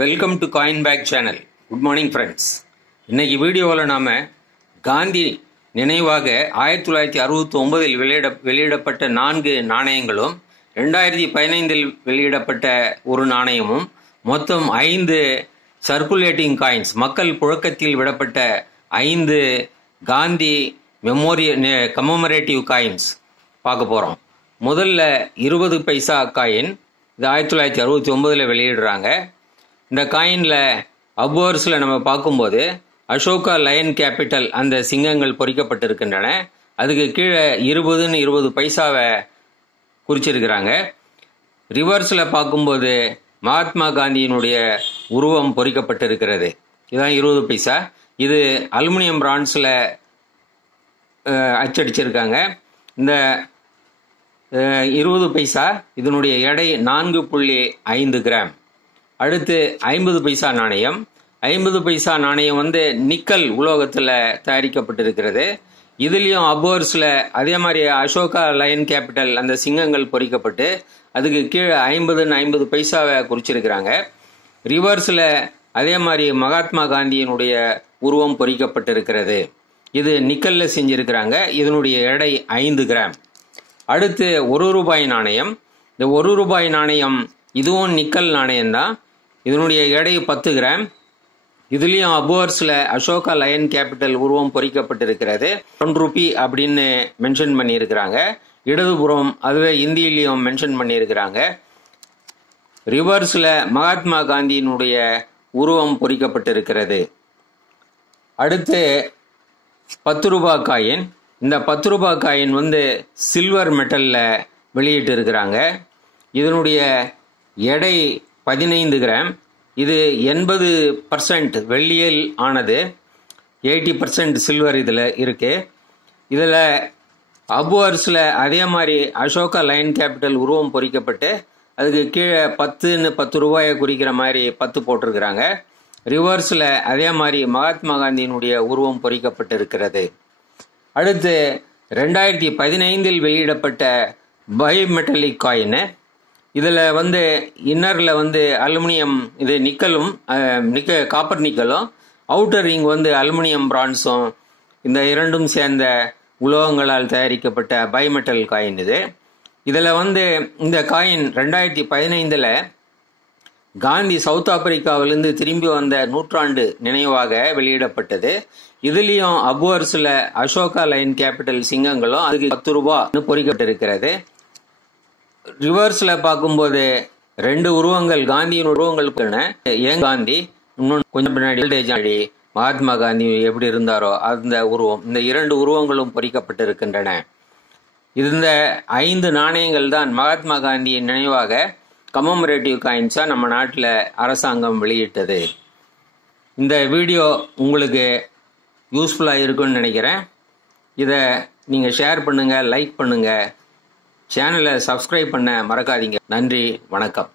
Welcome to coin back channel. Good morning friends. இன்னைக்கு வீடியோவில் நாம் காந்தி நினைவாக 1969 வெளியிடப்பட்ட 4 நாணயங்களும் 2015 வெளியிடப்பட்ட ஒரு நாணயமும் மொத்தம் 5 சர்க்குலேட்டிங் காயின்ஸ், மக்கள் புழக்கத்தில் விடப்பட்ட 5 காந்தி கமமரேட்டிவ் காயின்ஸ் பார்க்க போகிறோம். முதல்ல 20 பைசா காயின், இது 1969 வெளியிடுறாங்க. இந்த காயினில் அப்வர்ஸில் நம்ம பார்க்கும்போது அசோகா லயன் கேபிட்டல் அந்த சிங்கங்கள் பொறிக்கப்பட்டிருக்கின்றன. அதுக்கு கீழே 20 பைசாவை குறிச்சிருக்கிறாங்க. ரிவர்ஸில் பார்க்கும்போது மகாத்மா காந்தியினுடைய உருவம் பொறிக்கப்பட்டிருக்கிறது. இதுதான் 20 பைசா. இது அலுமினியம் பிரான்ஸில் அச்சடிச்சிருக்காங்க. இந்த 20 பைசா இதனுடைய எடை 4.5 கிராம். அடுத்து 50 பைசா நாணயம். 50 பைசா நாணயம் நிக்கல் உலோகத்தில் தயாரிக்கப்பட்டிருக்கிறது. இதுலேயும் அப்வர்ஸில் அதே மாதிரி அசோகா லயன் கேபிட்டல் அந்த சிங்கங்கள் பொறிக்கப்பட்டு அதுக்கு கீழே 50 பைசாவை குறிச்சிருக்கிறாங்க. ரிவர்ஸில் அதே மாதிரி மகாத்மா காந்தியினுடைய உருவம் பொறிக்கப்பட்டிருக்கிறது. இது நிக்கல்ல செஞ்சிருக்கிறாங்க. இதனுடைய எடை 5 கிராம். அடுத்து 1 ரூபாய் நாணயம். இந்த 1 ரூபாய் நாணயம் இதுவும் நிக்கல் நாணயம்தான். இதனுடைய எடை 10 கிராம். இதுலேயும் அப்வர்ஸில் அசோகா லயன் கேபிட்டல் உருவம் பொறிக்கப்பட்டிருக்கிறது. 1 ரூபி அப்படின்னு மென்ஷன் பண்ணியிருக்கிறாங்க. இடதுபுறம் அதுவே இந்தியிலையும் மென்ஷன் பண்ணியிருக்கிறாங்க. ரிவர்ஸில் மகாத்மா காந்தியினுடைய உருவம் பொறிக்கப்பட்டிருக்கிறது. அடுத்து 10 ரூபாய் காயின். இந்த 10 ரூபாய் காயின் சில்வர் மெட்டலில் வெளியிட்டு இருக்கிறாங்க. இதனுடைய எடை 15 கிராம். இது 80% வெள்ளியில் ஆனது, 80% சில்வர் இதில் இருக்கு. இதில் அப்வர்ஸில் அதே மாதிரி அசோகா லைன் கேபிட்டல் உருவம் பொறிக்கப்பட்டு அதுக்கு கீழே 10 ரூபாயை குறிக்கிற மாதிரி 10 போட்டிருக்கிறாங்க. ரிவர்ஸில் அதே மாதிரி மகாத்மா காந்தியினுடைய உருவம் பொறிக்கப்பட்டிருக்கிறது. அடுத்து 2015 வெளியிடப்பட்ட பைமெட்டலிக் காயின். இதில் இன்னரில் அலுமினியம், இது நிக்கலும் காப்பர் நிக்கலும், அவுட்டர் ரிங் அலுமினியம் பிரான்ஸும் இந்த இரண்டும் சேர்ந்த உலோகங்களால் தயாரிக்கப்பட்ட பைமெட்டல் காயின் இது. இதில் இந்த காயின் 2015 காந்தி சவுத் ஆப்பிரிக்காவிலிருந்து திரும்பி வந்த நூற்றாண்டு நினைவாக வெளியிடப்பட்டது. இதுலேயும் அப்வர்ஸில் அசோகா லைன் கேபிட்டல் சிங்கங்களும் அதுக்கு 10 ரூபாய் பொறிக்கப்பட்டிருக்கிறது. ரிவர்ஸில் பார்க்கும்போது 2 உருவங்கள், காந்தியின் உருவங்கள் காந்தி, இன்னொன்று கொஞ்சம் பின்னாடி மகாத்மா காந்தி எப்படி இருந்தாரோ அந்த உருவம், இந்த 2 உருவங்களும் பொறிக்கப்பட்டிருக்கின்றன. இந்த 5 நாணயங்கள் தான் மகாத்மா காந்தியின் நினைவாக கமமரேட்டிவ் காயின்ஸா நம்ம நாட்டில் அரசாங்கம் வெளியிட்டது. இந்த வீடியோ உங்களுக்கு யூஸ்ஃபுல்லாக இருக்குன்னு நினைக்கிறேன். இதை நீங்கள் ஷேர் பண்ணுங்கள், லைக் பண்ணுங்கள், சேனலை சப்ஸ்கிரைப் பண்ண மறக்காதீங்க. நன்றி, வணக்கம்.